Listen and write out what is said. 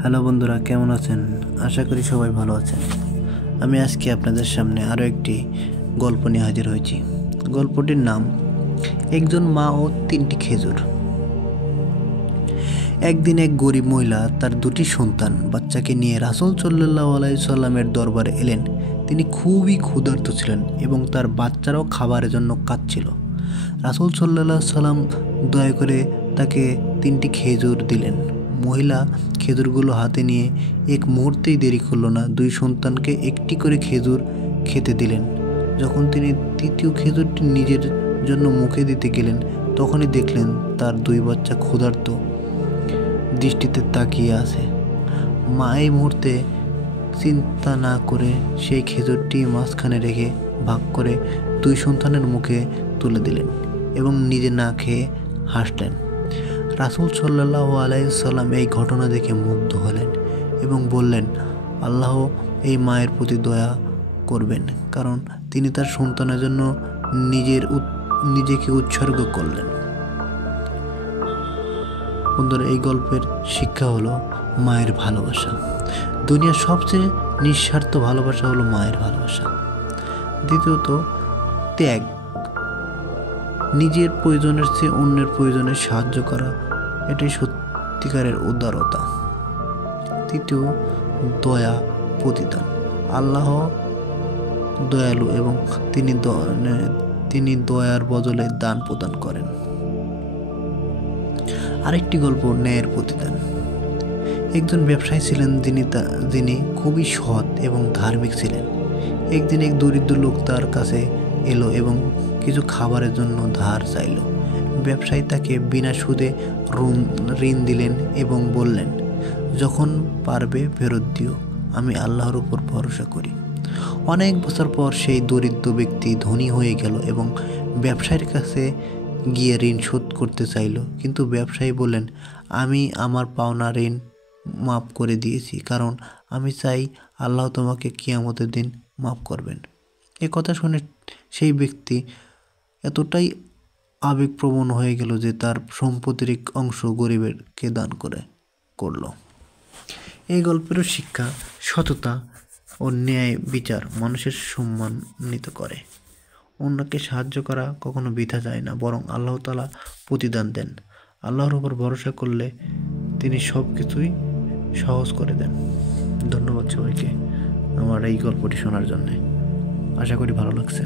Hello বন্ধুরা, কেমন আছেন? আশা করি সবাই ভালো আছেন। আমি আজকে আপনাদের সামনে আরও একটি গল্প নিয়ে হাজির হয়েছি। গল্পটির নাম একজন মা ও 3টি খেজুর। একদিন এক গরিব মহিলা তার 2টি সন্তান বাচ্চাকে নিয়ে রাসূল সাল্লাল্লাহু আলাইহি সাল্লামের দরবারে এলেন। তিনি খুবই ক্ষুধার্ত ছিলেন এবং তার বাচ্চারাও খাবারের জন্য কাঁদছিল। রাসূল সাল্লাল্লাহু আলাইহি সাল্লাম দয়া করে তাকে 3টি খেজুর দিলেন। মহিলা খেজুরগুলো হাতে নিয়ে এক মুহূর্তেই দেরি করলো না, 2 সন্তানকে একটি করে খেজুর খেতে দিলেন। যখন তিনি 3য় খেজুরটি নিজের জন্য মুখে দিতে গেলেন, তখনই দেখলেন তার 2 বাচ্চা ক্ষুধার্ত দৃষ্টিতে তাকিয়ে আছে। মা এই মুহূর্তে চিন্তা না করে সেই খেজুরটি মাঝখানে রেখে ভাগ করে 2 সন্তানের মুখে তুলে দিলেন এবং নিজে না খেয়ে হাসলেন। রাসূল সাল্লাল্লাহু আলাইহি সাল্লাম এই ঘটনা দেখে মুগ্ধ হলেন এবং বললেন, আল্লাহ এই মায়ের প্রতি দয়া করবেন, কারণ তিনি তার সন্তানের জন্য নিজেকে উৎসর্গ করলেন। বন্ধুরা, এই গল্পের শিক্ষা হলো মায়ের ভালোবাসা। দুনিয়ার সবচেয়ে নিঃস্বার্থ ভালোবাসা হলো মায়ের ভালোবাসা। দ্বিতীয়ত, ত্যাগ। নিজের প্রয়োজনের চেয়ে অন্যের প্রয়োজনে সাহায্য করা, এটাই সত্যিকারের উদারতা। তৃতীয়, দয়া, প্রতিদান। আল্লাহ দয়ালু এবং তিনি দয়ার বদলে দান প্রদান করেন। আরেকটি গল্প, ন্যায়ের প্রতিদান। একজন ব্যবসায়ী ছিলেন যিনি খুবই সৎ এবং ধার্মিক ছিলেন। একদিন এক দরিদ্র লোক তার কাছে এলো এবং কিছু খাবারের জন্য ধার চাইল। ব্যবসায়ী তাকে বিনা সুদে ঋণ দিলেন এবং বললেন, যখন পারবে ফেরত দিও, আমি আল্লাহর উপর ভরসা করি। অনেক বছর পর সেই দরিদ্র ব্যক্তি ধনী হয়ে গেল এবং ব্যবসায়ীর কাছে গিয়ে ঋণ শোধ করতে চাইল, কিন্তু ব্যবসায়ী বললেন, আমি আমার পাওনা ঋণ মাফ করে দিয়েছি, কারণ আমি চাই আল্লাহ তোমাকে কিয়ামতের দিন মাফ করবেন। এ কথা শুনে সেই ব্যক্তি এতটাই আবেগপ্রবণ হয়ে গেল যে তার সম্পত্তির এক অংশ গরিবকে দান করল। এই গল্পেরও শিক্ষা, সততা ও ন্যায় বিচার মানুষের সম্মানিত করে। অন্যকে সাহায্য করা কখনো বৃথা যায় না, বরং আল্লাহ তাআলা প্রতিদান দেন। আল্লাহর উপর ভরসা করলে তিনি সব কিছুই সহজ করে দেন। ধন্যবাদ সবাইকে আমার এই গল্পটি শোনার জন্যে। আশা করি ভালো লাগছে।